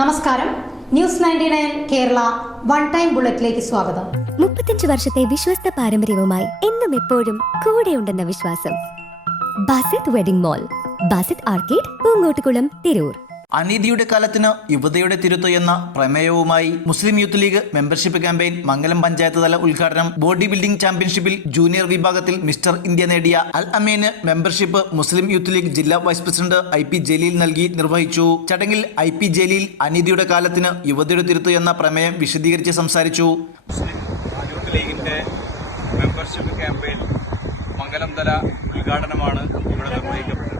നമസ്കാരം. News 99 Kerala one time ബുള്ളറ്റിലേക്ക് സ്വാഗതം. 35 വർഷത്തെ വിശ്വസ്ത പാരമ്പര്യവുമായി എന്നും എപ്പോഴും കൂടെയുണ്ടെന്ന വിശ്വാസം. Basith wedding mall, Basith arcade, Poongottukulam, Tirur. അനീതിയുടെ കാലത്തിന് യുവതയുടെ തിരുത്ത് എന്ന പ്രമേയവുമായി Muslim youth league membership campaign Mangalam panchayat തല ഉദ്ഘാടനം. ബോഡി ബിൽഡിംഗ് ചാമ്പ്യൻഷിപ്പിൽ ജൂനിയർ വിഭാഗത്തിൽ മിസ്റ്റർ ഇന്ത്യ നേടിയ അൽ അമീന് മെമ്പർഷിപ്പ് മുസ്ലിം യൂത്ത് ലീഗ് ജില്ലാ വൈസ് പ്രസിഡന്റ് IP ജലീൽ നൽകി നിർവഹിച്ചു. ചടങ്ങിൽ IP ജലീൽ അനീതിയുടെ കാലത്തിന് യുവതയുടെ തിരുത്ത് എന്ന പ്രമേയം വിശദീകരിച്ച് സംസാരിച്ചു. യൂത്ത് ലീഗിന്റെ മെമ്പർഷിപ്പ് ക്യാമ്പയിൻ മംഗലം തല ഉദ്ഘാടനമാണ് ഇവിടെ നിർവഹിക്കപ്പെട്ടത്.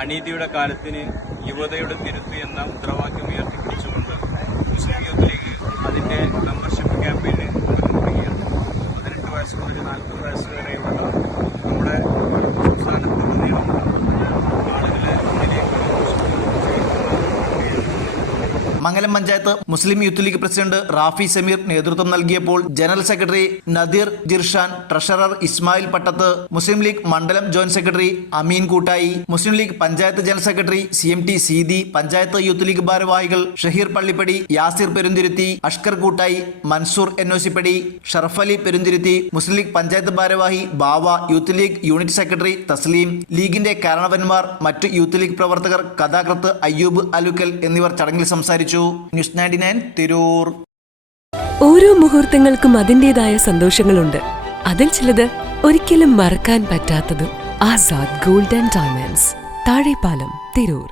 അനീതിയുടെ കാലത്തിന് യുവതയുടെ തിരുത്ത് എന്ന മുദ്രാവാക്യം ഉയർത്തിപ്പിടിച്ചുകൊണ്ട് മുസ്ലിം യൂത്ത് ലീഗ് അതിന്റെ മെമ്പർഷിപ്പ് ക്യാമ്പയിന് തുടങ്ങിയാണ്. 18 വയസ്സ് മുതൽ 40 വയസ്സ് വരെയുള്ള നമ്മുടെ സംസ്ഥാനത്തുടനീളം ആളുകളെ Mangalam panchayat Muslim youth league president Rafi Sameer നേതൃത്വം നൽകിയപ്പോൾ general secretary Nadeer Jirshan, treasurer Ismail Pattath, Muslim league മണ്ഡലം joint secretary Ameen Koottayi, Muslim league panchayat general secretary CMT Seethi, panchayat youth league ഭാരവാഹികൾ ഷഹീർ പള്ളിപ്പടി, യാസിർ പെരുന്തിരുത്തി, അഷ്കർ കൂട്ടായി, മൻസൂർ എന്നോസിപ്പടി, ഷറഫലി പെരുന്തിരുത്തി, മുസ്ലിം ലീഗ് പഞ്ചായത്ത് ഭാരവാഹി Bava, youth league unit secretary Thasleem, ലീഗിന്റെ കാരണവന്മാർ, മറ്റു യൂത്ത് ലീഗ് പ്രവർത്തകർ, കഥാകൃത്ത് അയ്യൂബ് അലുക്കൽ എന്നിവർ ചടങ്ങിൽ സംസാരിച്ചു. ന്യൂസ് 99 തിരൂർ. ഓരോ മുഹൂർത്തങ്ങൾക്കും അതിൻ്റെതായ സന്തോഷങ്ങളുണ്ട്. അതിൽ ചിലത് ഒരിക്കലും മറക്കാൻ പറ്റാത്തതും. Azad gold and diamonds, Thazhepalam, Tirur.